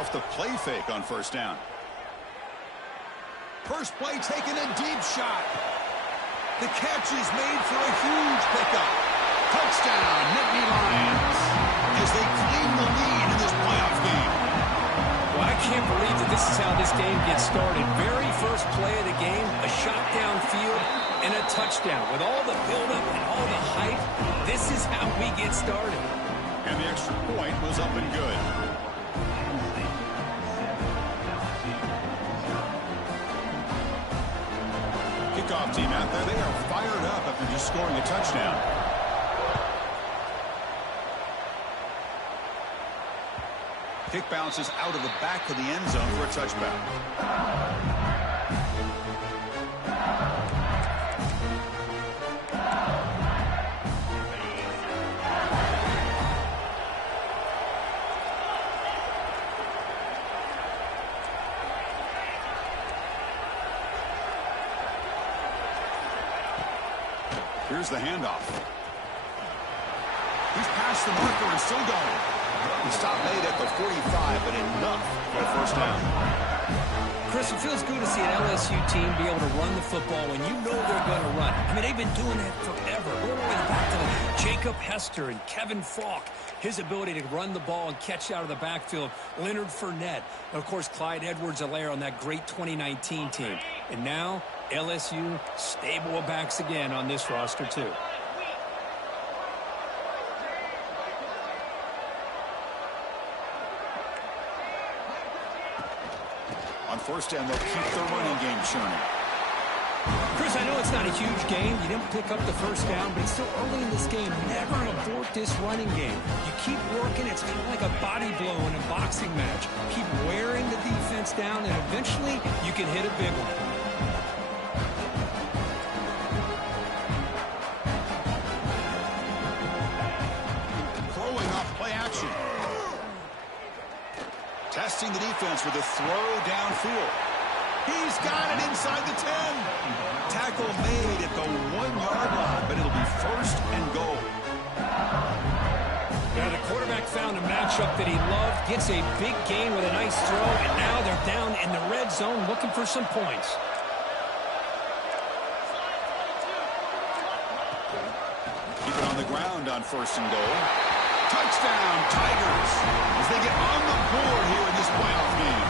Off the play fake on first down. First play taking a deep shot. The catch is made for a huge pickup. Touchdown, Nittany Lions, as they claim the lead in this playoff game. Well, I can't believe that this is how this game gets started. Very first play of the game, a shot downfield and a touchdown. With all the buildup and all the hype, this is how we get started. And the extra point was up and good. Kickoff team out there, they are fired up after just scoring a touchdown. Kick bounces out of the back of the end zone for a touchback. Here's the handoff. He's past the marker and still going. The stop made at the 45, but enough for a first down. Chris, it feels good to see an LSU team be able to run the football when you know they're going to run. I mean, they've been doing that forever. Going all the way back to Jacob Hester and Kevin Falk. His ability to run the ball and catch out of the backfield. Leonard Fournette. And, of course, Clyde Edwards-Helaire on that great 2019 team. And now, LSU stable of backs again on this roster, too. On first down, they'll keep the running game churning. Chris, I know it's not a huge game. You didn't pick up the first down, but it's still early in this game. Never abort this running game. You keep working. It's kind of like a body blow in a boxing match. Keep wearing the defense down, and eventually you can hit a big one. Testing the defense with a throw downfield. He's got it inside the 10. Tackle made at the 1-yard line, but it'll be first and goal. Now the quarterback found a matchup that he loved, gets a big gain with a nice throw, and now they're down in the red zone looking for some points. Keep it on the ground on first and goal. Touchdown, Tigers, as they get on the board here in this playoff game.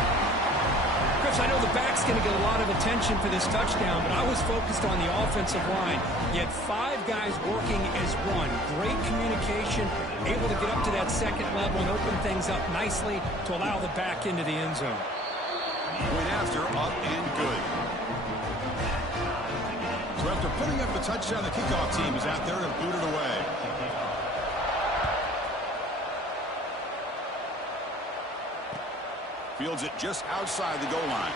Chris, I know the back's going to get a lot of attention for this touchdown, but I was focused on the offensive line. You had 5 guys working as one. Great communication, able to get up to that second level and open things up nicely to allow the back into the end zone. Went after, up and good. So after putting up the touchdown, the kickoff team is out there to boot it away. Fields it just outside the goal line.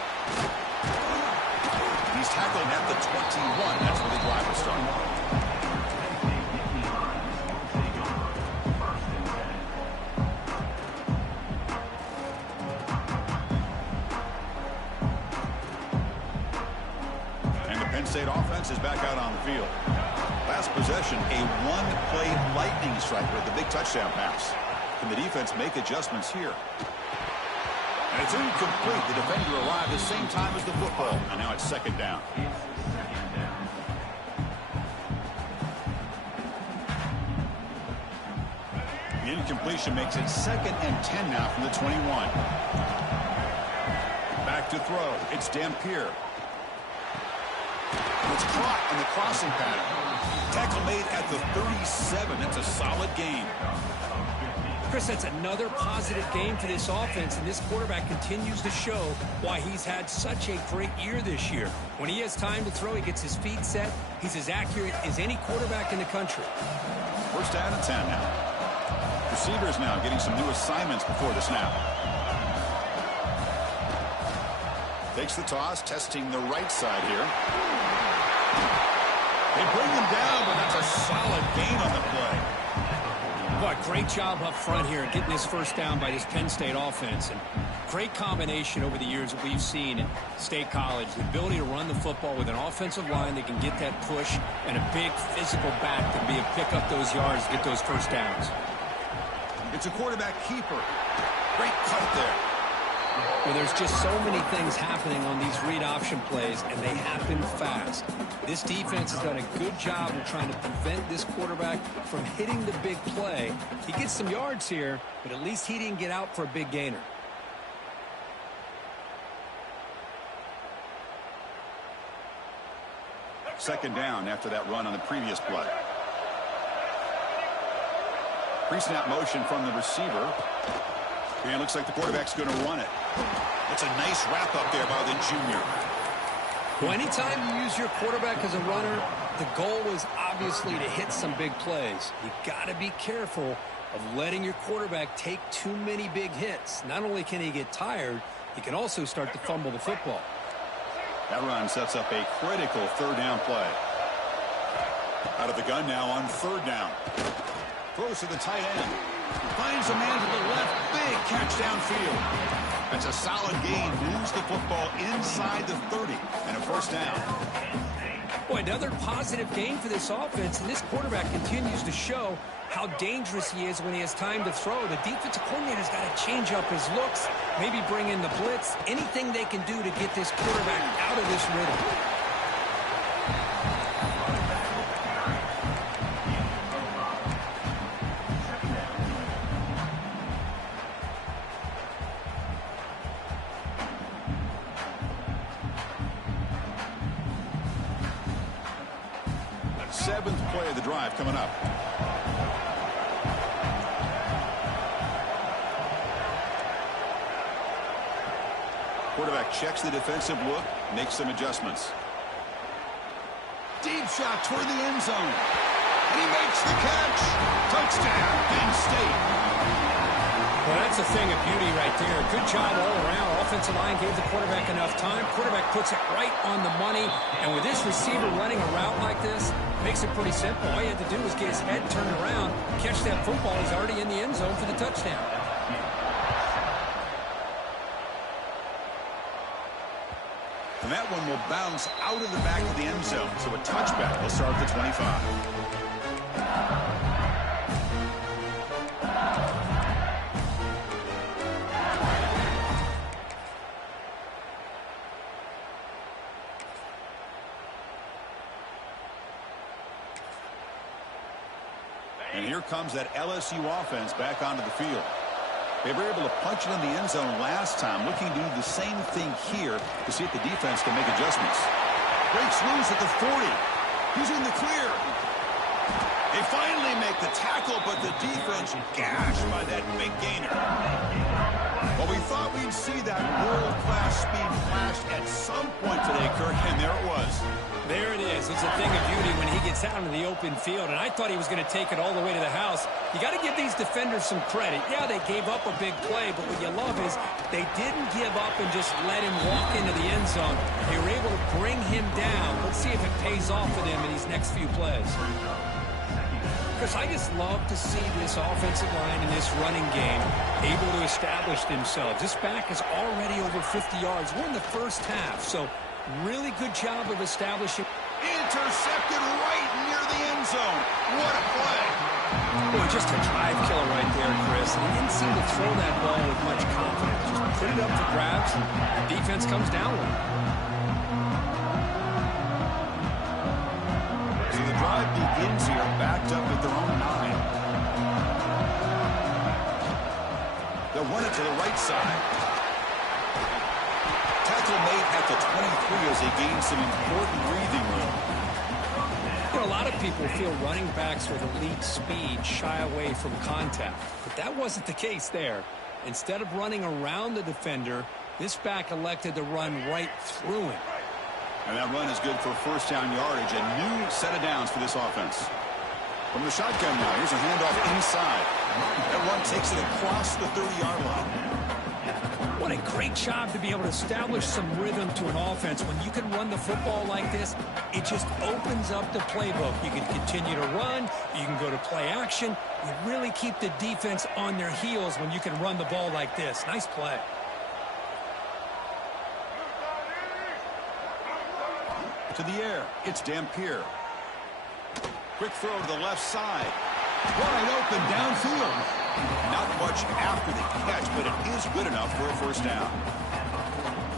He's tackled at the 21. That's where the drive will start. And the Penn State offense is back out on the field. Last possession, a one-play lightning strike with the big touchdown pass. Can the defense make adjustments here? And it's incomplete. The defender arrived the same time as the football. And now it's second down. The incompletion makes it 2nd and 10 now from the 21. Back to throw. It's Dampier. It's caught in the crossing pattern. Tackle made at the 37. It's a solid game. Chris, that's another positive game for this offense, and this quarterback continues to show why he's had such a great year this year. When he has time to throw, he gets his feet set. He's as accurate as any quarterback in the country. First down and 10 now. Receivers now getting some new assignments before the snap. Takes the toss, testing the right side here. They bring them down, but that's a solid gain on the play. Boy, great job up front here getting this first down by this Penn State offense. And great combination over the years that we've seen in State College. The ability to run the football with an offensive line that can get that push and a big physical back to be able to pick up those yards to get those first downs. It's a quarterback keeper. Great cut there. Well, there's just so many things happening on these read option plays, and they happen fast. This defense has done a good job of trying to prevent this quarterback from hitting the big play. He gets some yards here, but at least he didn't get out for a big gainer. Second down after that run on the previous play. Pre-snap motion from the receiver. And it looks like the quarterback's going to run it. It's a nice wrap up there by the junior. Well, anytime you use your quarterback as a runner, the goal is obviously to hit some big plays. You got to be careful of letting your quarterback take too many big hits. Not only can he get tired, he can also start to fumble the football. That run sets up a critical third down play. Out of the gun now on third down. Throws to the tight end. Finds a man to the left. Big catch downfield. That's a solid gain. Moves the football inside the 30. And a first down. Boy, another positive gain for this offense. And this quarterback continues to show how dangerous he is when he has time to throw. The defensive coordinator's got to change up his looks. Maybe bring in the blitz. Anything they can do to get this quarterback out of this rhythm. Seventh play of the drive coming up. Quarterback checks the defensive look, makes some adjustments. Deep shot toward the end zone. And he makes the catch. Touchdown, Penn State. Well, that's a thing of beauty right there. Good job all around. Offensive line gave the quarterback enough time. Quarterback puts it right on the money. And with this receiver running a route like this, makes it pretty simple. All you had to do was get his head turned around, catch that football. He's already in the end zone for the touchdown. And that one will bounce out of the back of the end zone. So a touchback will start at the 25. And here comes that LSU offense back onto the field. They were able to punch it in the end zone last time, looking to do the same thing here to see if the defense can make adjustments. Breaks loose at the 40. He's in the clear. They finally make the tackle, but the defense gashed by that big gainer. Well, we thought we'd see that world-class speed flash at some point today, Kirk, and there it was. There it is. It's a thing of beauty when he gets out into the open field, and I thought he was going to take it all the way to the house. You got to give these defenders some credit. Yeah, they gave up a big play, but what you love is they didn't give up and just let him walk into the end zone. They were able to bring him down. Let's see if it pays off for them in these next few plays. Chris, I just love to see this offensive line in this running game able to establish themselves. This back is already over 50 yards. We're in the first half, so really good job of establishing. Intercepted right near the end zone. What a play. Boy, just a drive killer right there, Chris. He didn't seem to throw that ball with much confidence. Just put it up for grabs, and the defense comes down with it. So the drive begins here, backed up at their own 9. They'll run it to the right side. Tackle made at the 23 as they gain some important breathing room. You know, a lot of people feel running backs with elite speed shy away from contact, but that wasn't the case there. Instead of running around the defender, this back elected to run right through him. And that run is good for first down yardage. A new set of downs for this offense. From the shotgun now, here's a handoff inside. That run takes it across the 30-yard line. What a great job to be able to establish some rhythm to an offense. When you can run the football like this, it just opens up the playbook. You can continue to run. You can go to play action. You really keep the defense on their heels when you can run the ball like this. Nice play. To the air, it's Dampier. Quick throw to the left side. Wide open downfield. Not much much after the catch, but it is good enough for a first down.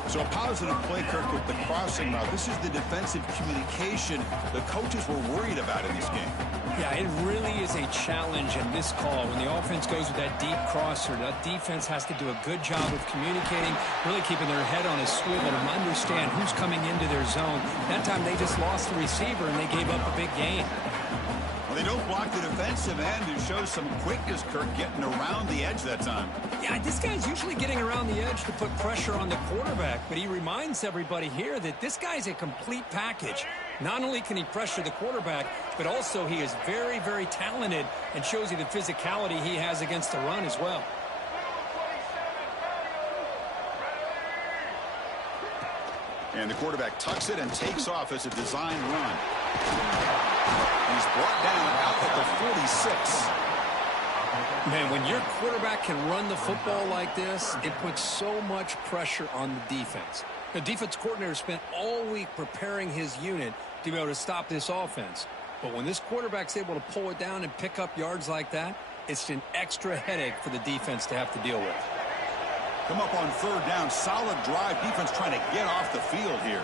So a positive play, Kirk, with the crossing route. This is the defensive communication the coaches were worried about in this game. Yeah, it really is a challenge in this call. When the offense goes with that deep crosser, that defense has to do a good job of communicating, really keeping their head on a swivel to understand who's coming into their zone. That time they just lost the receiver and they gave up a big gain. They don't block the defensive end and show some quickness, Kirk, getting around the edge that time. Yeah, this guy's usually getting around the edge to put pressure on the quarterback, but he reminds everybody here that this guy's a complete package. Not only can he pressure the quarterback, but also he is very, very talented and shows you the physicality he has against the run as well. And the quarterback tucks it and takes off as a design run. He's brought down out at the 46. Man, when your quarterback can run the football like this, it puts so much pressure on the defense. The defense coordinator spent all week preparing his unit to be able to stop this offense. But when this quarterback's able to pull it down and pick up yards like that, it's an extra headache for the defense to have to deal with. Come up on third down. Solid drive. Defense trying to get off the field here.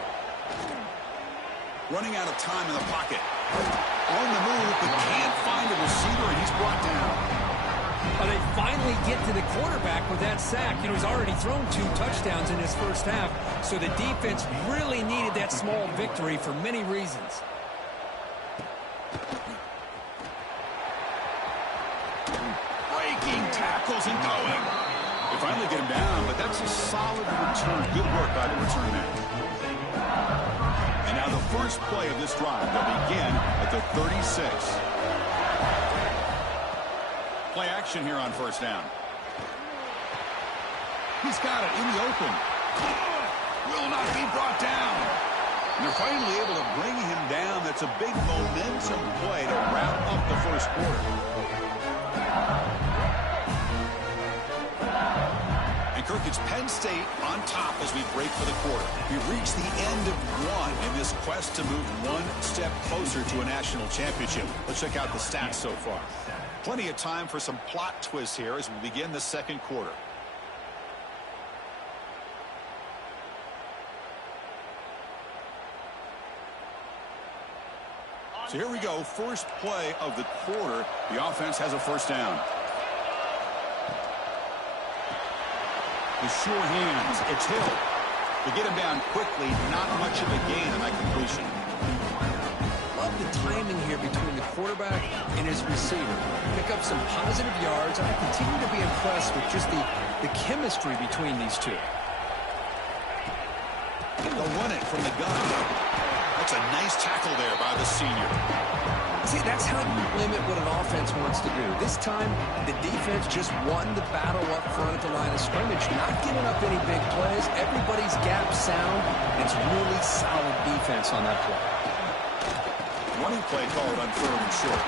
Running out of time in the pocket. On the move, but can't find a receiver, and he's brought down. Well, they finally get to the quarterback with that sack. You know, he's already thrown 2 touchdowns in his first half, so the defense really needed that small victory for many reasons. Breaking tackles and going. They finally get him down, but that's a solid return. Good work by the return man. And now the first play of this drive. They'll begin at the 36. Play action here on first down. He's got it in the open. Will not be brought down. And they're finally able to bring him down. That's a big momentum play to wrap up the first quarter. And Kirk, it's Penn State on top as we break for the quarter. We reach the end of one in this quest to move one step closer to a national championship. Let's check out the stats so far. Plenty of time for some plot twists here as we begin the second quarter. So here we go. First play of the quarter. The offense has a first down. The sure hands. It's Hill. They get him down quickly. Not much of a gain on that completion. Love the timing here between the quarterback and his receiver. Pick up some positive yards, and I continue to be impressed with just the chemistry between these two. They'll run it from the gun. That's a nice tackle there by the senior. See, that's how you limit what an offense wants to do. This time, the defense just won the battle up front at the line of scrimmage, not giving up any big plays. Everybody's gap sound. It's really solid defense on that play. Running play called on third and short.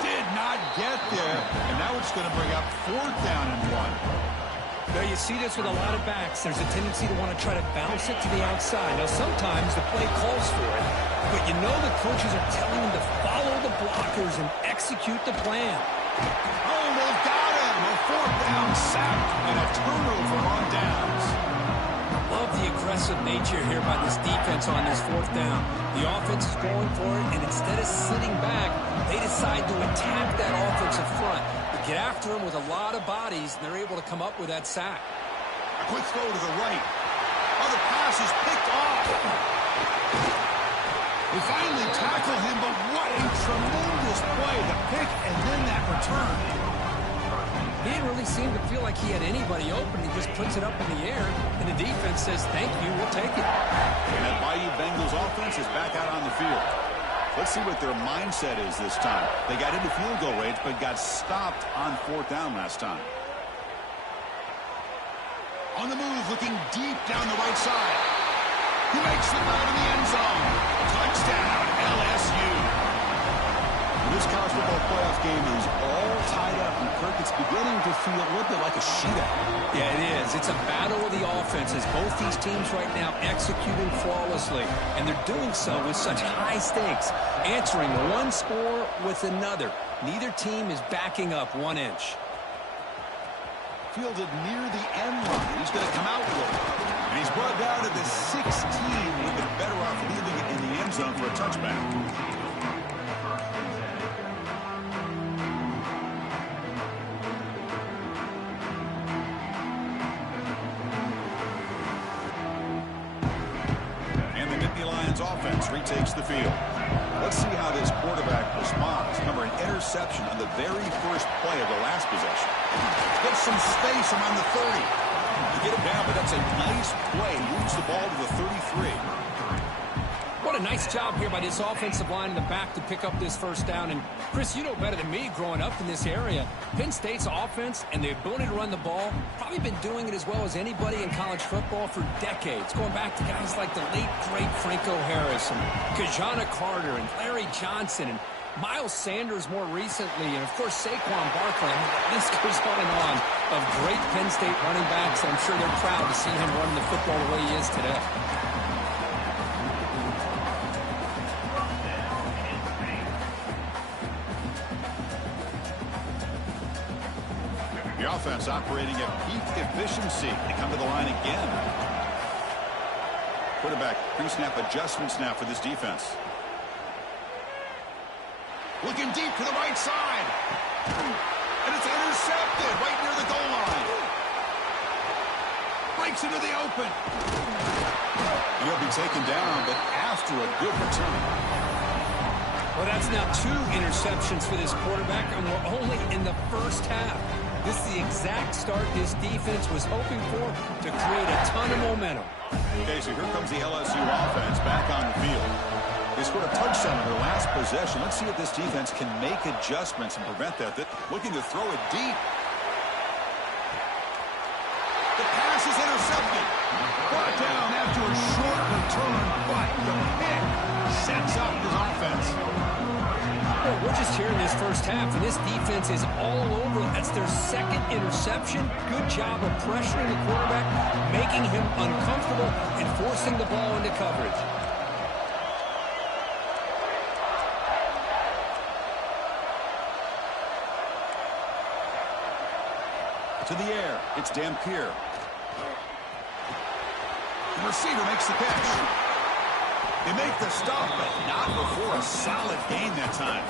Did not get there, and now it's going to bring up fourth down and 1. Now, you see this with a lot of backs. There's a tendency to want to try to bounce it to the outside. Now, sometimes the play calls for it, but you know the coaches are telling them to follow the blockers and execute the plan. Oh, they've got him. A fourth down sack and a turnover on downs. Love the aggressive nature here by this defense on this fourth down. The offense is going for it, and instead of sitting back, they decide to attack that offensive front. They get after him with a lot of bodies, and they're able to come up with that sack. A quick throw to the right. Oh, the pass is picked off. They finally tackle him, but what a tremendous play. The pick and then that return. He didn't really seem to feel like he had anybody open. He just puts it up in the air, and the defense says, thank you, we'll take it. And that Bayou Bengals offense is back out on the field. Let's see what their mindset is this time. They got into field goal range, but got stopped on fourth down last time. On the move, looking deep down the right side. He makes the throw to the end zone. Touchdown, LSU. This college football playoff game is all tied up, and Kirk, it's beginning to feel a little bit like a shootout. Yeah, it is. It's a battle of the offenses. Both these teams right now executing flawlessly, and they're doing so with such high stakes, answering one score with another. Neither team is backing up 1 inch. fielded near the end line. He's going to come out with it. And he's brought down to the 16. Would have been better off leaving it in the end zone for a touchback. Offense retakes the field. Let's see how this quarterback responds. Remember, an interception on the very first play of the last possession. Gets some space around the 30. You get it down, but that's a nice play. Moves the ball to the 33. What a nice job here by this offensive line in the back to pick up this first down. And, Chris, you know better than me growing up in this area. Penn State's offense and the ability to run the ball, probably been doing it as well as anybody in college football for decades, going back to guys like the late, great Franco Harris and Kajana Carter and Larry Johnson and Miles Sanders more recently, and, of course, Saquon Barkley. I mean, the list goes on of great Penn State running backs. I'm sure they're proud to see him running the football the way he is today. The offense operating at peak efficiency. They come to the line again. Quarterback pre-snap adjustments now for this defense. Looking deep to the right side. And it's intercepted right near the goal line. Breaks into the open. He'll be taken down, but after a good return. Well, that's now 2 interceptions for this quarterback, and we're only in the first half. This is the exact start this defense was hoping for to create a ton of momentum. Okay, so here comes the LSU offense back on the field. They scored a touchdown in their last possession. Let's see if this defense can make adjustments and prevent that. Looking to throw it deep. The pass is intercepted. Brought down after a short return, but the pick sets up his offense. Well, we're just here in this first half, and this defense is all over. That's their second interception. Good job of pressuring the quarterback, making him uncomfortable, and forcing the ball into coverage. To the air, it's Dampier. The receiver makes the catch. They make the stop, but not before a solid gain that time.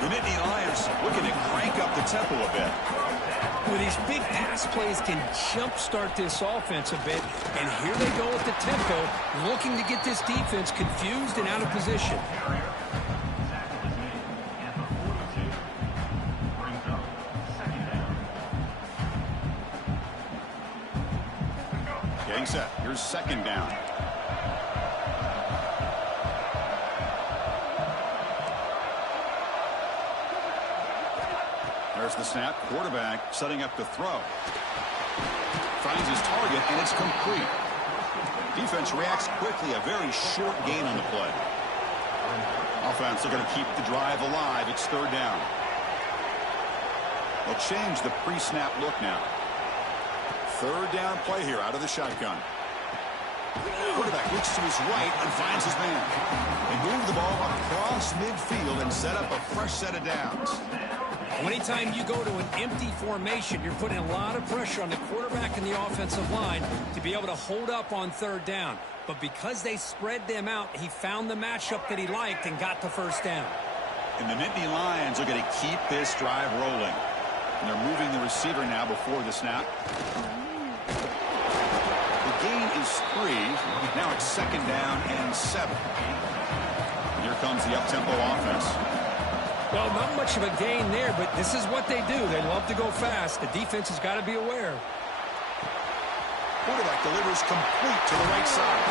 The Nittany Lions looking to crank up the tempo a bit. Well, these big pass plays can jumpstart this offense a bit, and here they go with the tempo, looking to get this defense confused and out of position. Getting set. Here's second down. There's the snap. Quarterback setting up to throw. Finds his target, and it's complete. Defense reacts quickly. A very short gain on the play. Offense are going to keep the drive alive. It's third down. They'll change the pre-snap look now. Third down play here out of the shotgun. Quarterback looks to his right and finds his man. They move the ball across midfield and set up a fresh set of downs. Anytime you go to an empty formation, you're putting a lot of pressure on the quarterback and the offensive line to be able to hold up on third down. But because they spread them out, he found the matchup that he liked and got the first down. And the Nittany Lions are going to keep this drive rolling. And they're moving the receiver now before the snap. The gain is 3. Now it's second down and 7. Here comes the up-tempo offense. Well, not much of a gain there, but this is what they do. They love to go fast. The defense has got to be aware. Quarterback delivers complete to the right side.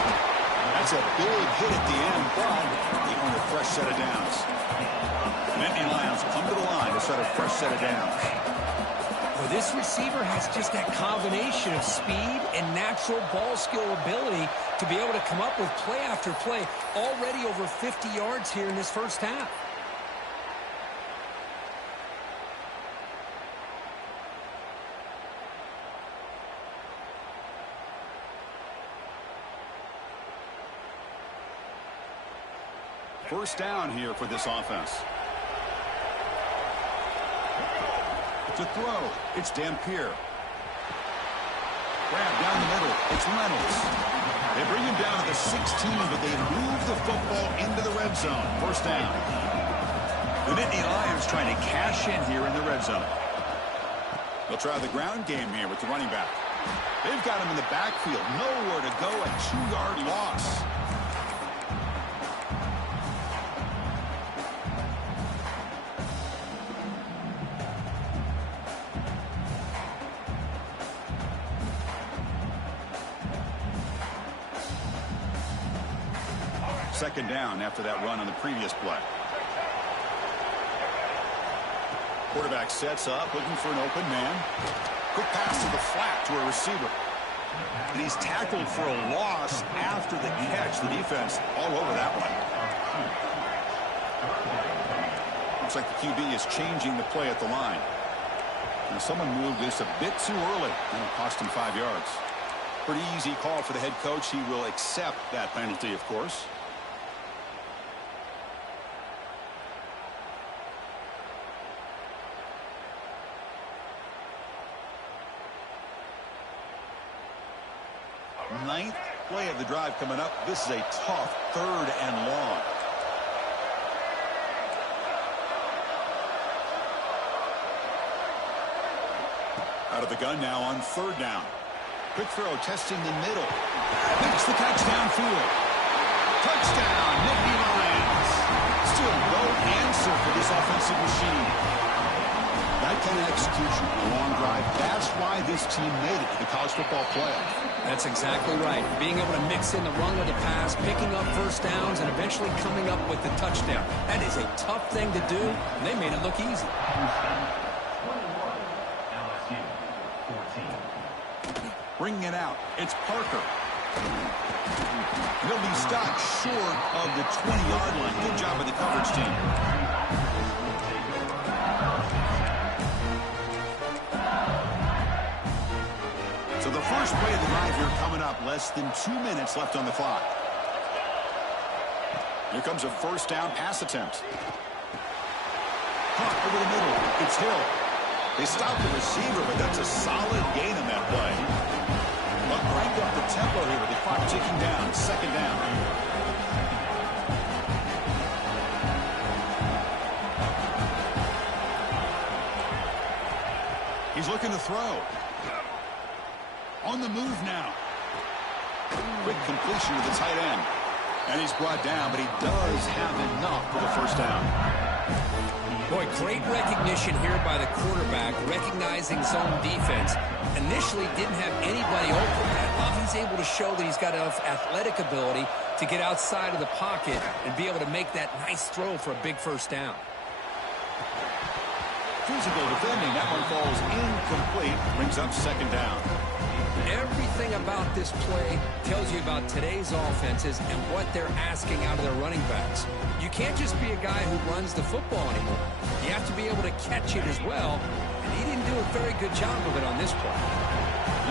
That's a big hit at the end, but they earn a fresh set of downs. Nittany Lions come to the line to set a fresh set of downs. Well, this receiver has just that combination of speed and natural ball skill ability to be able to come up with play after play. Already over 50 yards here in this first half. First down here for this offense. To throw, it's Dampier. Grab down the middle. It's Reynolds. They bring him down to the 16, but they move the football into the red zone. First down. The Nittany Lions trying to cash in here in the red zone. They'll try the ground game here with the running back. They've got him in the backfield. Nowhere to go. A 2-yard loss. Second down after that run on the previous play. Quarterback sets up, looking for an open man. Quick pass to the flat to a receiver. And he's tackled for a loss after the catch. The defense all over that one. Looks like the QB is changing the play at the line. Now someone moved this a bit too early. And it cost him 5 yards. Pretty easy call for the head coach. He will accept that penalty, of course. Ninth play of the drive coming up. This is a tough 3rd and long. Out of the gun now on 3rd down. Quick throw testing the middle. Makes the catch downfield. Touchdown, Nittany Lions. Still no answer for this offensive machine. That kind of execution on a long drive, that's why this team made it to the college football playoff. That's exactly right. Being able to mix in the run with the pass, picking up first downs, and eventually coming up with the touchdown. That is a tough thing to do, and they made it look easy. Bringing it out. It's Parker. He'll be stopped short of the 20-yard line. Good job by the coverage team. So the first play of the drive here coming up. Less than 2 minutes left on the clock. Here comes a first down pass attempt. Caught over the middle. It's Hill. They stop the receiver, but that's a solid gain in that play. But crank up the tempo here with the clock ticking down. Second down. He's looking to throw. On the move now. Quick completion to the tight end. And he's brought down, but he does have enough for the first down. Boy, great recognition here by the quarterback, recognizing zone defense. Initially didn't have anybody open. I love he's able to show that he's got enough athletic ability to get outside of the pocket and be able to make that nice throw for a big first down. Physical defending. That one falls incomplete. Brings up second down. Everything about this play tells you about today's offenses and what they're asking out of their running backs. You can't just be a guy who runs the football anymore. You have to be able to catch it as well, and he didn't do a very good job of it on this play.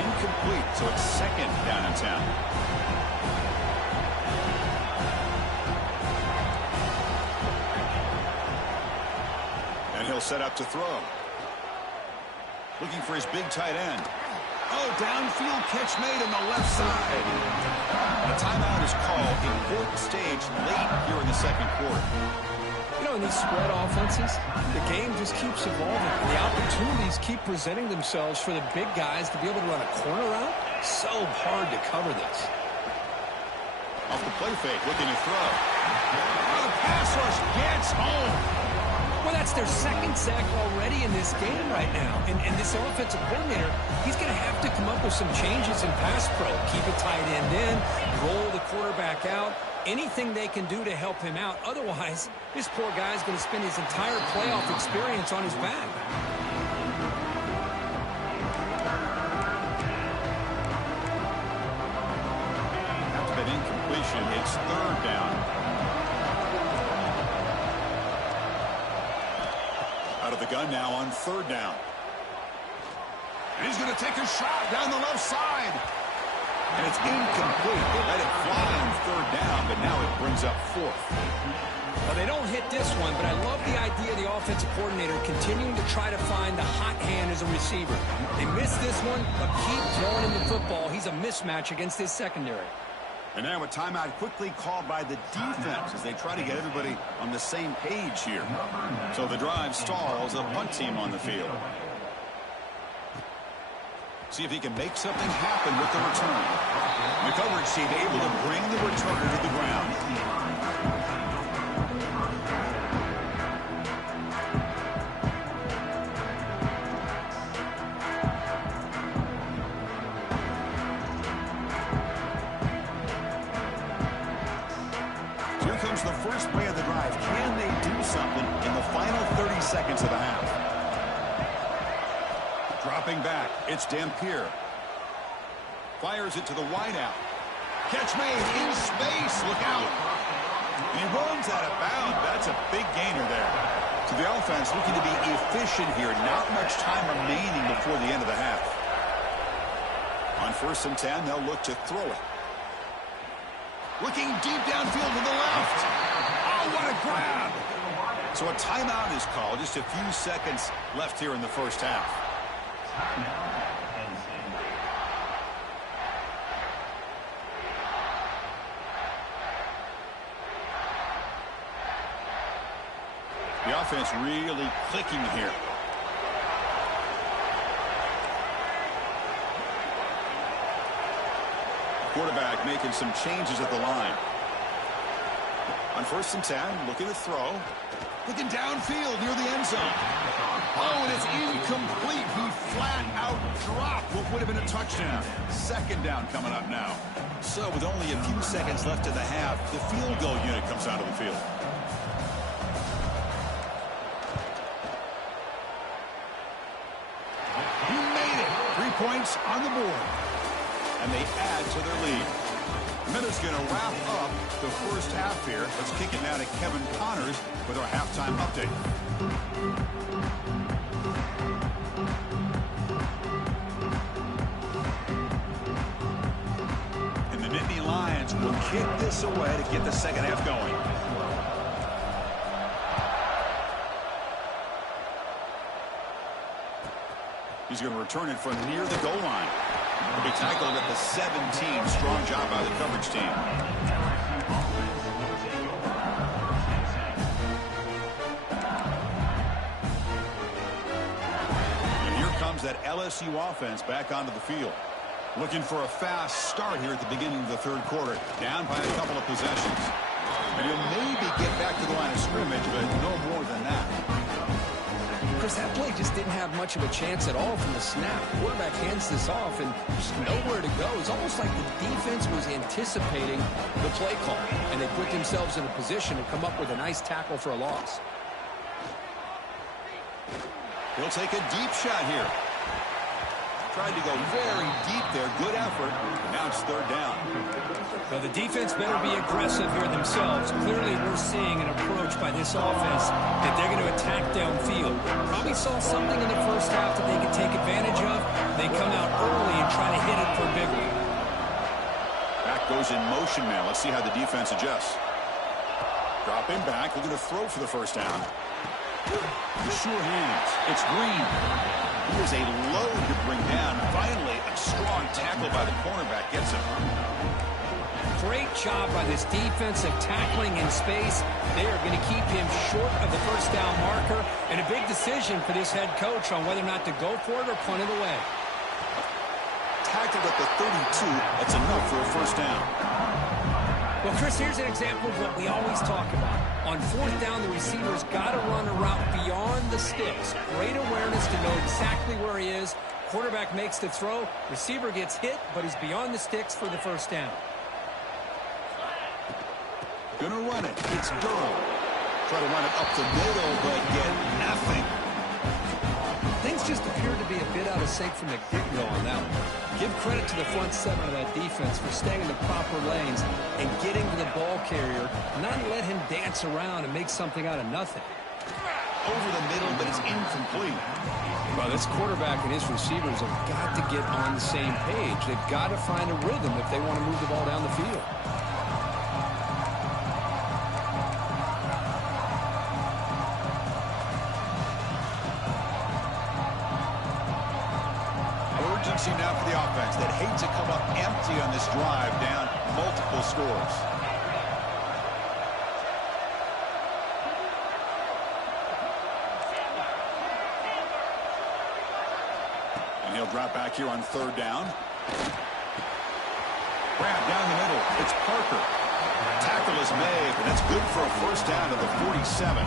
Incomplete, so it's second down and 10. And he'll set up to throw. Looking for his big tight end. Oh, downfield catch made on the left side. A timeout is called. Important stage late here in the second quarter. You know, in these spread offenses, the game just keeps evolving. The opportunities keep presenting themselves for the big guys to be able to run a corner out. So hard to cover this. Off the play fake, looking to throw. Oh, the pass rush gets home. Well, that's their second sack already in this game right now. And this offensive coordinator, he's going to have to come up with some changes in pass pro. Keep a tight end in, roll the quarterback out, anything they can do to help him out. Otherwise, this poor guy's going to spend his entire playoff experience on his back. After that incompletion, it's third down. Out of the gun now on third down. And he's going to take a shot down the left side. And it's incomplete. They let it fly on third down, but now it brings up fourth. Well, they don't hit this one, but I love the idea of the offensive coordinator continuing to try to find the hot hand as a receiver. They missed this one, but keep throwing him the football. He's a mismatch against his secondary. And now a timeout quickly called by the defense as they try to get everybody on the same page here. So the drive stalls, a punt team on the field. See if he can make something happen with the return. The coverage team able to bring the returner to the ground. Here comes the first play of the drive. Can they do something in the final 30 seconds of the half? Dropping back, it's Dampier. Fires it to the wideout. Catch made in space. Look out. And he runs out of bounds. That's a big gainer there. So the offense looking to be efficient here. Not much time remaining before the end of the half. On 1st and 10, they'll look to throw it. Looking deep downfield to the left. Oh, what a grab. So a timeout is called. Just a few seconds left here in the first half. The offense really clicking here. Quarterback making some changes at the line. On 1st and 10, looking to throw. Looking downfield near the end zone. Oh, and it's incomplete. He flat out dropped what would have been a touchdown. 2nd down coming up now. So with only a few seconds left in the half, the field goal unit comes out of the field. He made it. 3 points on the board. And they add to their lead. Minutes going to wrap up the first half here. Let's kick it now to Kevin Connors with our halftime update. And the Nittany Lions will kick this away to get the second half going. He's going to return it from near the goal line. He'll be tackled at the 17. Strong job by the coverage team. And here comes that LSU offense back onto the field. Looking for a fast start here at the beginning of the 3rd quarter. Down by a couple of possessions. And he'll maybe get back to the line of scrimmage, but no more than that. Chris, that play just didn't have much of a chance at all from the snap. The quarterback hands this off and just nowhere to go. It's almost like the defense was anticipating the play call, and they put themselves in a position to come up with a nice tackle for a loss. He'll take a deep shot here. Tried to go very deep there. Good effort. Now it's 3rd down. Well, the defense better be aggressive here themselves. Clearly, we're seeing an approach by this offense that they're going to attack downfield. Probably saw something in the first half that they could take advantage of. They come out early and try to hit it for a big one. Back goes in motion now. Let's see how the defense adjusts. Dropping back, looking to throw for the first down. Sure hands. It's Green. He is a load to bring down. Finally, a strong tackle by the cornerback gets him. Great job by this defensive tackling in space. They are going to keep him short of the first down marker, and a big decision for this head coach on whether or not to go for it or punt it away. Tackled at the 32. That's enough for a first down. Well, Chris, here's an example of what we always talk about. On 4th down, the receiver's got to run a route beyond the sticks. Great awareness to know exactly where he is. Quarterback makes the throw. Receiver gets hit, but he's beyond the sticks for the first down. Gonna run it. It's Durham. Try to run it up the middle, but get nothing. Things just appeared to be a bit out of sync from the get-go on that one. Give credit to the front 7 of that defense for staying in the proper lanes and getting to the ball carrier, not let him dance around and make something out of nothing. Over the middle, but it's incomplete. Well, this quarterback and his receivers have got to get on the same page. They've got to find a rhythm if they want to move the ball down the field. urgency now for the offense. They'd hate to come up empty on this drive, down multiple scores. And he'll drop back here on third down. Grab down the middle. It's Parker. Tackle is made, and that's good for a first down to the 47.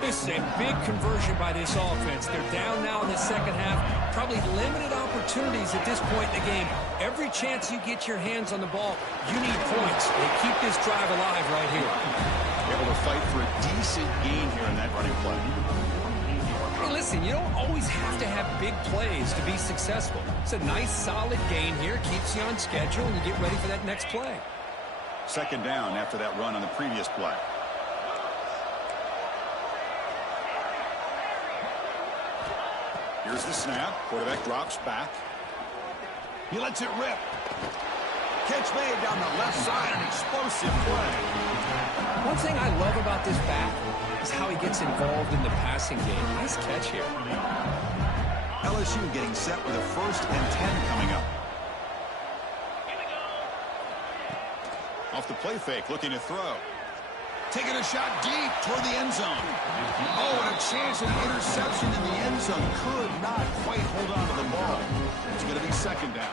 This is a big conversion by this offense. They're down now in the second half. Probably limited opportunities at this point in the game. Every chance you get your hands on the ball, you need points. They keep this drive alive right here. Able to fight for a decent gain here in that running play. Hey, listen, you don't always have to have big plays to be successful. It's a nice, solid gain here. Keeps you on schedule, and you get ready for that next play. Second down after that run on the previous play. Here's the snap. Quarterback drops back. He lets it rip. Catch made down the left side. An explosive play. One thing I love about this back is how he gets involved in the passing game. Nice catch here. LSU getting set with a 1st and 10 coming up. Off the play fake, looking to throw. Taking a shot deep toward the end zone. Oh, and a chance at an interception in the end zone. Could not quite hold on to the ball. It's going to be second down.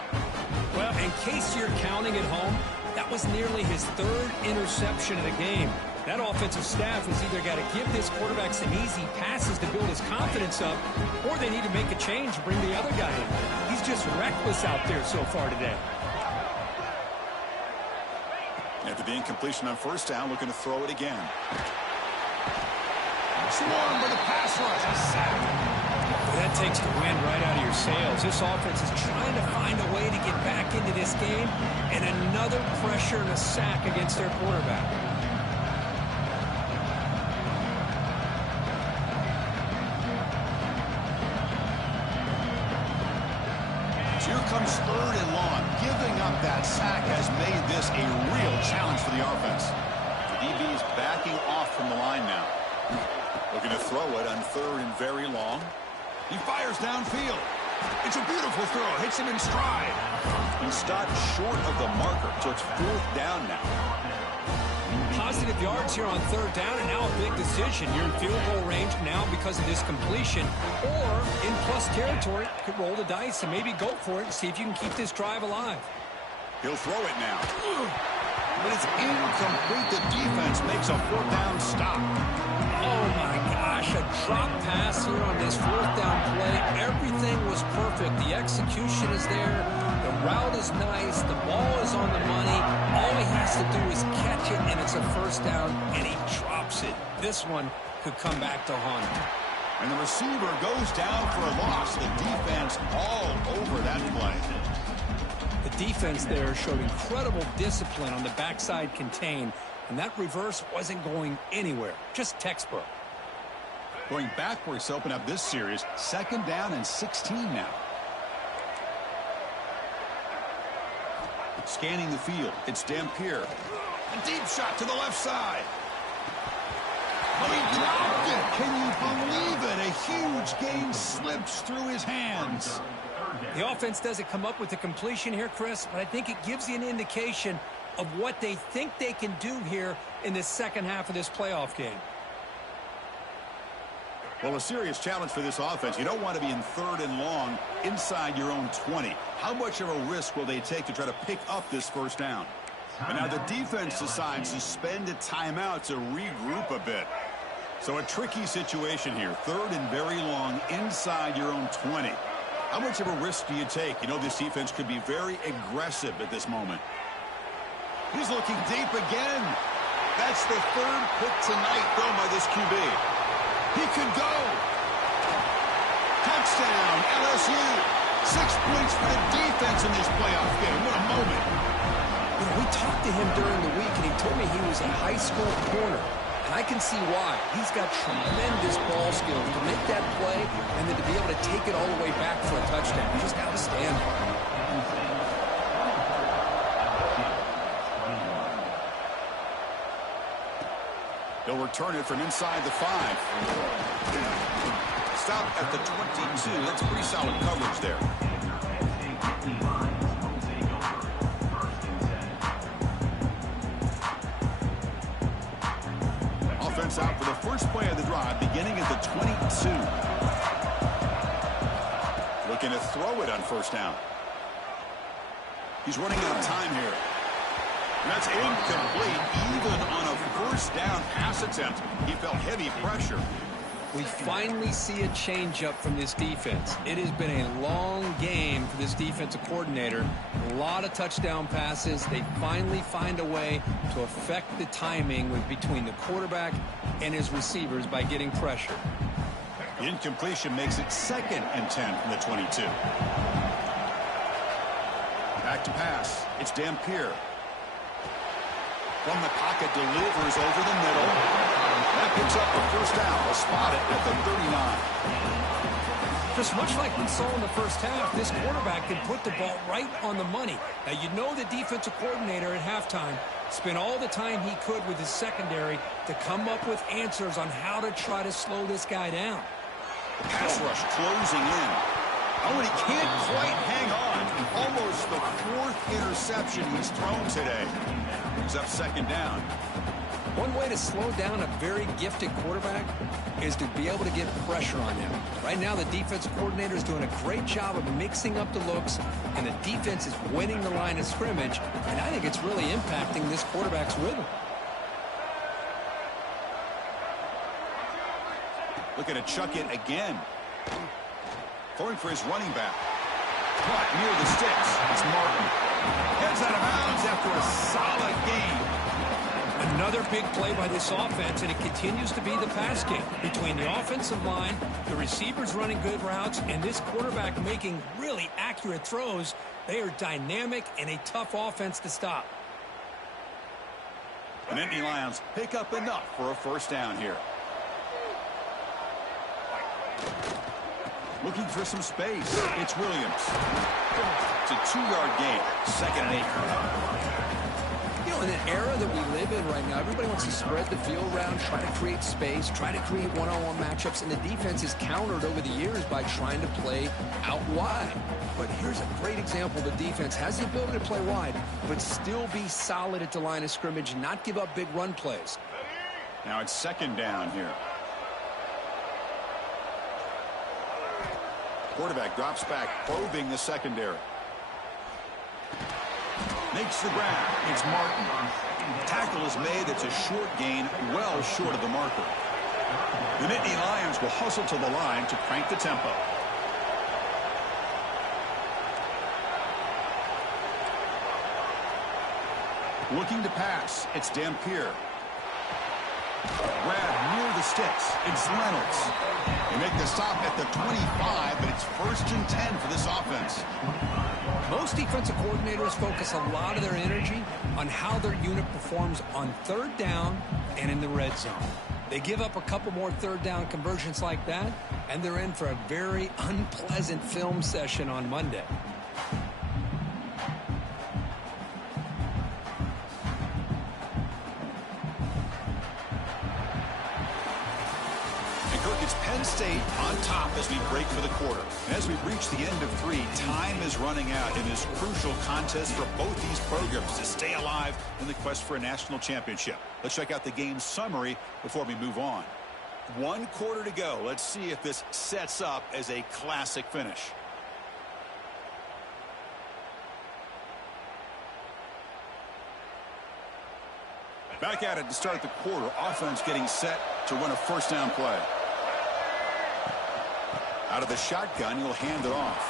Well, in case you're counting at home, that was nearly his 3rd interception of the game. That offensive staff has either got to give this quarterback some easy passes to build his confidence up, or they need to make a change and bring the other guy in. He's just reckless out there so far today. After the incompletion on first down, looking to throw it again. Swarmed by the pass rush. A sack. That takes the wind right out of your sails. This offense is trying to find a way to get back into this game, and another pressure and a sack against their quarterback. Here comes 3rd and long. Giving up that sack has made this a real challenge for the offense. The DB is backing off from the line now. Looking to throw it on 3rd and very long. He fires downfield. It's a beautiful throw. Hits him in stride. He stopped short of the marker, so it's 4th down now. Positive yards here on 3rd down, and now a big decision. You're in field goal range now because of this completion, or in plus territory, could roll the dice and maybe go for it and see if you can keep this drive alive. He'll throw it now. But it's incomplete. The defense makes a 4th down stop. Oh, my gosh, a drop pass here on this 4th down play. Everything was perfect. The execution is there. The route is nice. The ball is on the money. All he has to do is catch it, and it's a 1st down, and he drops it. This one could come back to haunt him. And the receiver goes down for a loss. The defense all over that play. The defense there showed incredible discipline on the backside contain, and that reverse wasn't going anywhere. Just textbook. Going backwards to open up this series. 2nd down and 16 now. Scanning the field. It's Dampier. A deep shot to the left side. Oh, he dropped it. Can you believe it? A huge gain slips through his hands. The offense doesn't come up with the completion here, Chris, but I think it gives you an indication of what they think they can do here in the second half of this playoff game. Well, a serious challenge for this offense. You don't want to be in 3rd and long inside your own 20. How much of a risk will they take to try to pick up this 1st down? And now the defense decides to spend a timeout to regroup a bit. So a tricky situation here. 3rd and very long inside your own 20. How much of a risk do you take? You know, this defense could be very aggressive at this moment. He's looking deep again. That's the 3rd pick tonight thrown by this QB. He could go. Touchdown, LSU. 6 points for the defense in this playoff game. What a moment. You know, we talked to him during the week, and he told me he was a high school corner. And I can see why. He's got tremendous ball skills to make that play and then to be able to take it all the way back for a touchdown. You just got to stand there. They'll return it from inside the 5. Stop at the 22. That's pretty solid coverage there. 22. Looking to throw it on first down. He's running out of time here. And that's incomplete. Even on a first down pass attempt, he felt heavy pressure. We finally see a change-up from this defense. It has been a long game for this defensive coordinator. A lot of touchdown passes. They finally find a way to affect the timing between the quarterback and his receivers by getting pressure. The incompletion makes it 2nd and 10 from the 22. Back to pass. It's Dampier. From the pocket, delivers over the middle. That picks up the first down. They'll spot it at the 39. Just much like we saw in the first half, this quarterback can put the ball right on the money. Now, you know the defensive coordinator at halftime spent all the time he could with his secondary to come up with answers on how to try to slow this guy down. The pass rush closing in. Oh, and he can't quite hang on. Almost the 4th interception he's thrown today. Brings up 2nd down. One way to slow down a very gifted quarterback is to be able to get pressure on him. Right now, the defensive coordinator is doing a great job of mixing up the looks, and the defense is winning the line of scrimmage, and I think it's really impacting this quarterback's rhythm. Looking to chuck it again. Throwing for his running back. Caught near the sticks. It's Martin. Heads out of bounds after a solid game. Another big play by this offense, and it continues to be the pass game. Between the offensive line, the receivers running good routes, and this quarterback making really accurate throws, they are dynamic and a tough offense to stop. And Nittany Lions pick up enough for a first down here. Looking for some space. It's Williams. It's a 2-yard gain. 2nd and 8. You know, in an era that we live in right now, everybody wants to spread the field around, try to create space, try to create one-on-one matchups, and the defense is countered over the years by trying to play out wide. But here's a great example. The defense has the ability to play wide, but still be solid at the line of scrimmage, not give up big run plays. Now it's 2nd down here. Quarterback drops back, probing the secondary. Makes the grab. It's Martin. Tackle is made. It's a short gain, well short of the marker. The Nittany Lions will hustle to the line to crank the tempo. Looking to pass. It's Dampier. Grab near the sticks. It's Reynolds. They make the stop at the 25, but it's 1st and 10 for this offense. Most defensive coordinators focus a lot of their energy on how their unit performs on 3rd down and in the red zone. They give up a couple more 3rd down conversions like that, and they're in for a very unpleasant film session on Monday. It's Penn State on top as we break for the quarter. As we reach the end of 3, time is running out in this crucial contest for both these programs to stay alive in the quest for a national championship. Let's check out the game summary before we move on. 1 quarter to go. Let's see if this sets up as a classic finish. Back at it to start the quarter. Offense getting set to run a first down play. Out of the shotgun, he'll hand it off.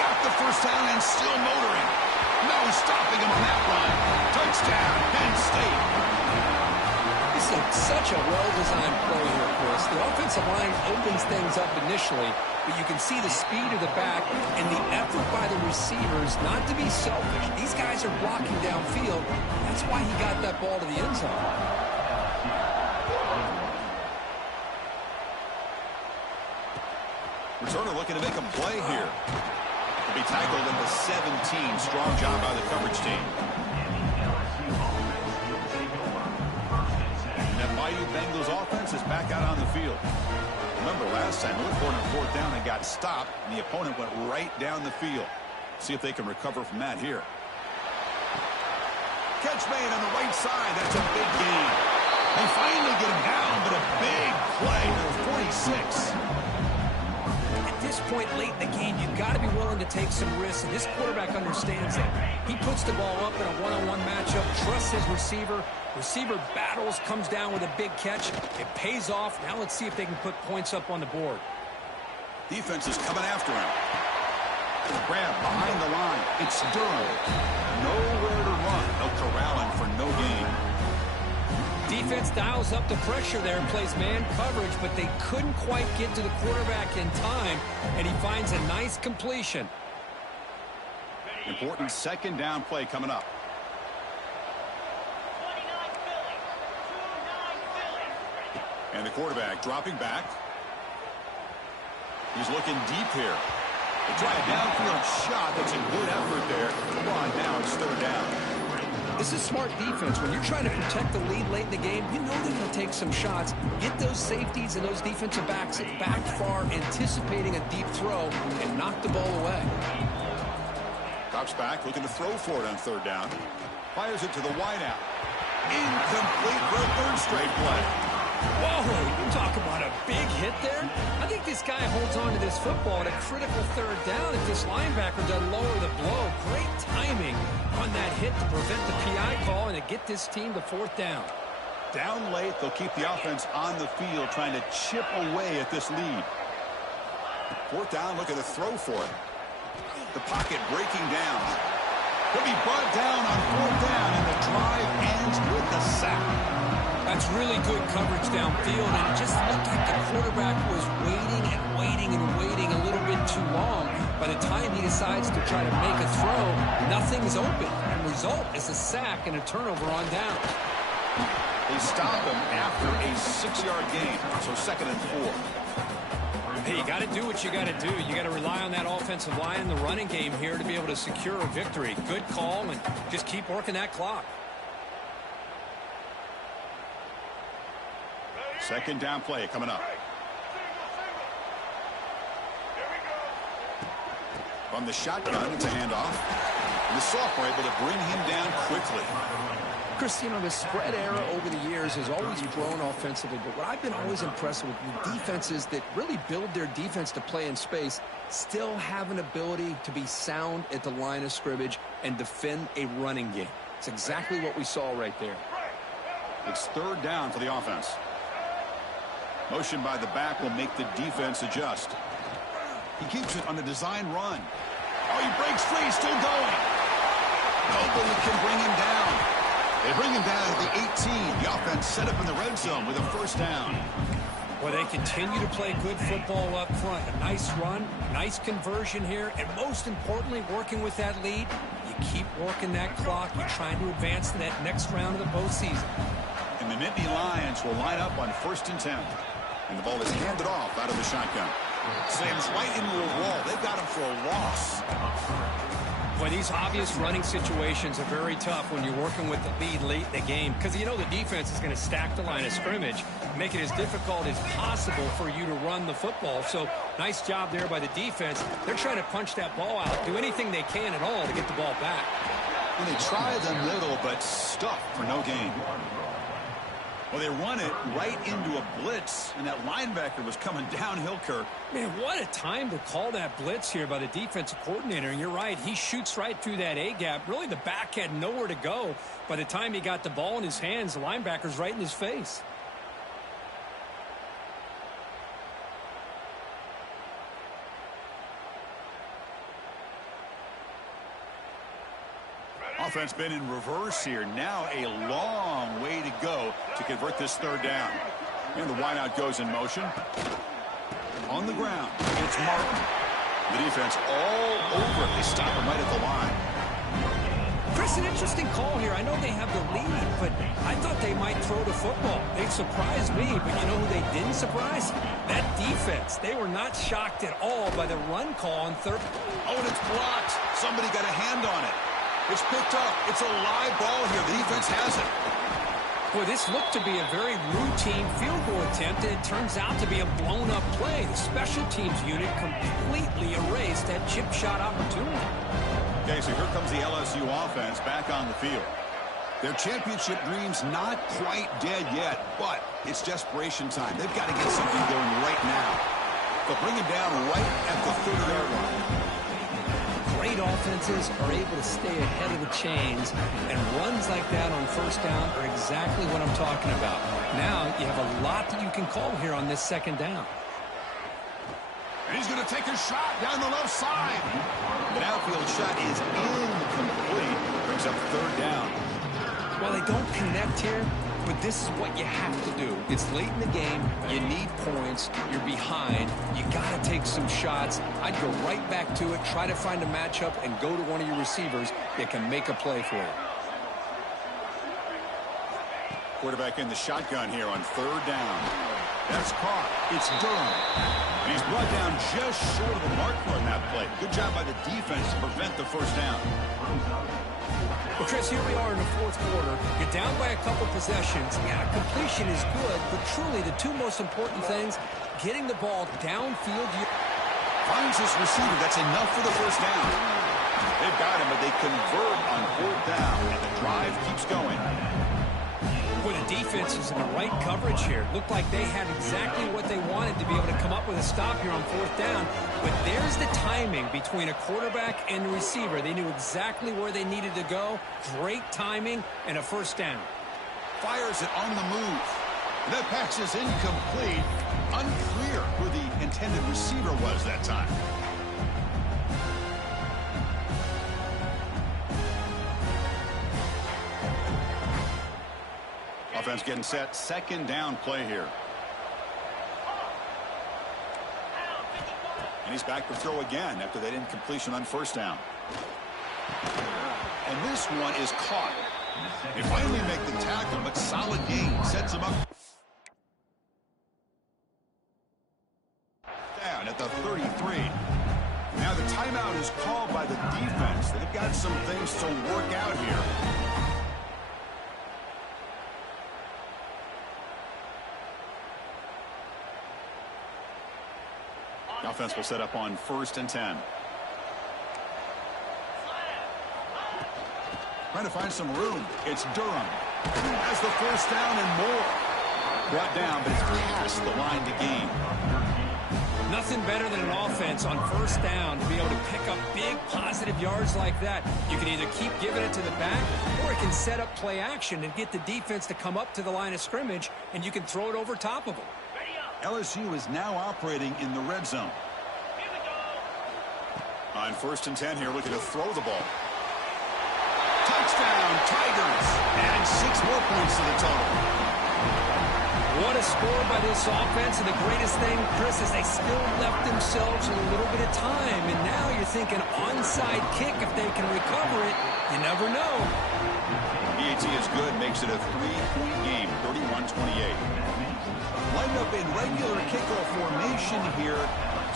Got the first down and still motoring. No stopping him on that run. Touchdown, Penn State. This is such a well-designed play here, Chris. The offensive line opens things up initially, but you can see the speed of the back and the effort by the receivers not to be selfish. These guys are blocking downfield. That's why he got that ball to the end zone. Returner looking to make a play here. To be tackled at the 17. Strong job by the coverage team. And that Bayou Bengals offense is back out on the field. Remember last time, they looked for it on 4th down and got stopped, and the opponent went right down the field. See if they can recover from that here. Catch made on the right side. That's a big gain. They finally get him down, but a big play to 46. At this point late in the game, you've got to be willing to take some risks, and this quarterback understands that. He puts the ball up in a one-on-one matchup, trusts his receiver. Receiver battles, comes down with a big catch. It pays off. Now let's see if they can put points up on the board. Defense is coming after him. Grab behind the line. It's Durham. Nowhere to run. They'll corral him for no gain. Defense dials up the pressure there and plays man coverage, but they couldn't quite get to the quarterback in time, and he finds a nice completion. Important second down play coming up. And the quarterback dropping back. He's looking deep here. They try a downfield shot. That's a good effort there. Come on, now it's third down. This is smart defense. When you're trying to protect the lead late in the game, you know they're going to take some shots. Get those safeties and those defensive backs back far, anticipating a deep throw, and knock the ball away. Drops back, looking to throw for it on third down. Fires it to the wideout. Incomplete for a third straight play. Whoa, you talk about a big hit there. I think this guy holds on to this football at a critical third down if this linebacker doesn't lower the blow. Great timing on that hit to prevent the PI call and to get this team to fourth down. Down late, they'll keep the offense on the field trying to chip away at this lead. Fourth down, looking to throw for it. The pocket breaking down. He'll be brought down on fourth down, and the drive ends with the sack. That's really good coverage downfield, and it just looked like the quarterback was waiting and waiting and waiting a little bit too long. By the time he decides to try to make a throw, nothing's open. And the result is a sack and a turnover on down. They stop him after a 6-yard gain, so second and 4. Hey, you got to do what you got to do. You got to rely on that offensive line in the running game here to be able to secure a victory. Good call, and just keep working that clock. Second down play coming up. From the shotgun, it's a handoff. And the sophomore able to bring him down quickly. Chris, you know, the spread era over the years has always grown offensively, but what I've been always impressed with the defenses that really build their defense to play in space still have an ability to be sound at the line of scrimmage and defend a running game. It's exactly what we saw right there. It's third down for the offense. Motion by the back will make the defense adjust. He keeps it on the design run. Oh, he breaks free, still going. Nobody can bring him down. They bring him down at the 18. The offense set up in the red zone with a first down. Well, they continue to play good football up front. A nice run, nice conversion here, and most importantly, working with that lead, you keep working that clock. You're trying to advance to that next round of the postseason. And the Nittany Lions will line up on 1st and 10. And the ball is handed off out of the shotgun. Slams right into a wall. They've got him for a loss. Boy, these obvious running situations are very tough when you're working with the lead late in the game because you know the defense is going to stack the line of scrimmage, make it as difficult as possible for you to run the football. So nice job there by the defense. They're trying to punch that ball out, do anything they can at all to get the ball back. And they try the middle, but stuffed for no gain. Well, they run it right into a blitz, and that linebacker was coming downhill, Kirk. Man, what a time to call that blitz here by the defensive coordinator. And you're right, he shoots right through that A-gap. Really, the back had nowhere to go. By the time he got the ball in his hands, the linebacker's right in his face. Offense been in reverse here. Now a long way to go to convert this third down. And the wideout goes in motion. On the ground, it's Martin. The defense all over it. They stop him right at the line. Chris, an interesting call here. I know they have the lead, but I thought they might throw the football. They surprised me, but you know who they didn't surprise? That defense. They were not shocked at all by the run call on third. Oh, and it's blocked. Somebody got a hand on it. It's picked up. It's a live ball here. The defense has it. Boy, this looked to be a very routine field goal attempt, and it turns out to be a blown-up play. The special teams unit completely erased that chip shot opportunity. Okay, so here comes the LSU offense back on the field. Their championship dream's not quite dead yet, but it's desperation time. They've got to get something going right now. They'll bring him down right at the 30-yard line. Great offenses are able to stay ahead of the chains, and runs like that on first down are exactly what I'm talking about. Now you have a lot that you can call here on this second down. And he's going to take a shot down the left side. The outfield shot is incomplete. Brings up third down. Well, they don't connect here, but this is what you have to do. It's late in the game. You need points. You're behind. You got to take some shots. I'd go right back to it, try to find a matchup, and go to one of your receivers that can make a play for you. Quarterback in the shotgun here on third down. That's caught. It's Durham. And he's brought down just short of the marker on that play. Good job by the defense to prevent the first down. Well, Chris, here we are in the fourth quarter. You're down by a couple possessions. Yeah, completion is good, but truly the two most important things, getting the ball downfield. Finds his receiver. That's enough for the first down. They've got him, but they convert on fourth down, and the drive keeps going. Boy, the defense is in the right coverage here. Looked like they had exactly what they wanted to be able to come up with a stop here on fourth down. But there's the timing between a quarterback and the receiver. They knew exactly where they needed to go. Great timing and a first down. Fires it on the move. That pass is incomplete. Unclear who the intended receiver was that time. Offense getting set. Second down play here. And he's back to throw again after that incompletion on first down. And this one is caught. They finally make the tackle, but solid gain sets him up. Down at the 33. Now the timeout is called by the defense. They've got some things to work out here. Offense will set up on 1st and 10. Trying to find some room. It's Durham. Has the first down and more. Brought down, but it's past the line to gain. Nothing better than an offense on first down to be able to pick up big positive yards like that. You can either keep giving it to the back, or it can set up play action and get the defense to come up to the line of scrimmage, and you can throw it over top of them. LSU is now operating in the red zone. On 1st and 10 here, looking to throw the ball. Touchdown, Tigers. Adding 6 more points to the total. What a score by this offense, and the greatest thing, Chris, is they still left themselves a little bit of time, and now you're thinking onside kick if they can recover it. You never know. PAT is good, makes it a 3-point game, 31-28. Lined up in regular kickoff formation here.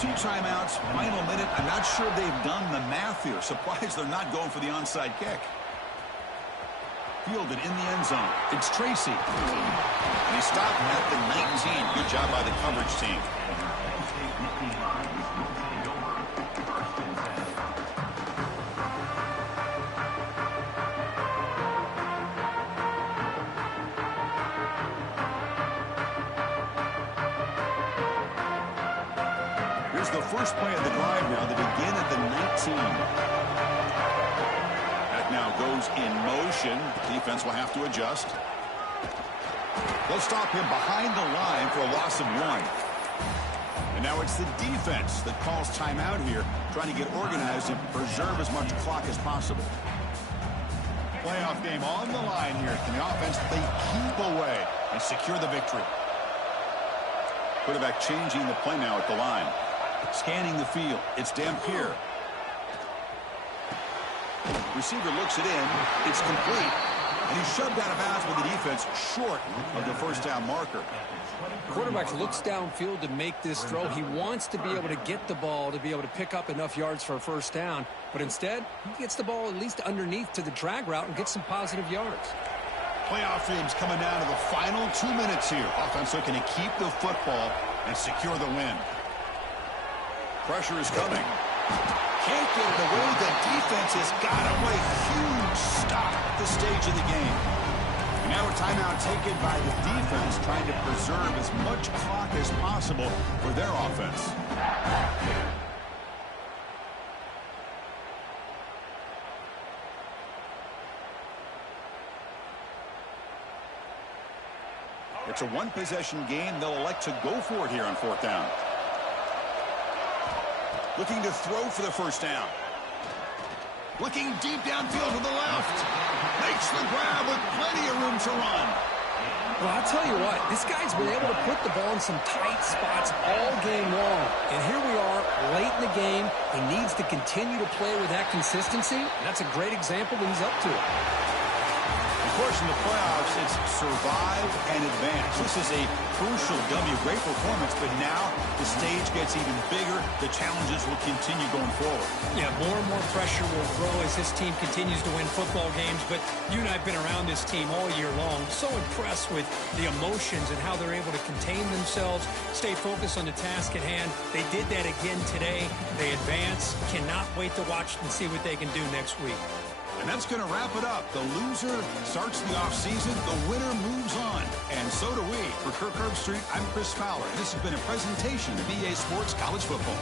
2 timeouts, final minute. I'm not sure they've done the math here. Surprised they're not going for the onside kick. Fielded in the end zone. It's Tracy. And he stopped at the 19. Good job by the coverage team. Here's the first play of the drive now. They begin at the 19. Now goes in motion. Defense will have to adjust. They'll stop him behind the line for a loss of 1. And now it's the defense that calls timeout here, trying to get organized and preserve as much clock as possible. Playoff game on the line here. Can the offense, they keep away and secure the victory. Quarterback changing the play now at the line. Scanning the field. It's Dampier. Receiver looks it in. It's complete. And he's shoved out of bounds with the defense short of the first down marker. Quarterback looks downfield to make this throw. He wants to be able to get the ball to be able to pick up enough yards for a first down. But instead, he gets the ball at least underneath to the drag route and gets some positive yards. Playoff games coming down to the final 2 minutes here. Offense looking to keep the football and secure the win. Pressure is coming. Can't get it away. The defense has got away. Huge stop at this stage of the game. Now a timeout taken by the defense, trying to preserve as much clock as possible for their offense. It's a one-possession game. They'll elect to go for it here on 4th down. Looking to throw for the first down. Looking deep downfield to the left. Makes the grab with plenty of room to run. Well, I'll tell you what, this guy's been able to put the ball in some tight spots all game long. And here we are, late in the game. He needs to continue to play with that consistency. That's a great example that he's up to it. Of course, in the playoffs, it's survive and advance. This is a crucial W. Great performance, but now the stage gets even bigger. The challenges will continue going forward. Yeah, more and more pressure will grow as this team continues to win football games. But you and I have been around this team all year long. So impressed with the emotions and how they're able to contain themselves, stay focused on the task at hand. They did that again today. They advance. Cannot wait to watch and see what they can do next week. And that's going to wrap it up. The loser starts the offseason. The winner moves on. And so do we. For Kirk Herbstreit, I'm Chris Fowler. This has been a presentation of EA Sports College Football.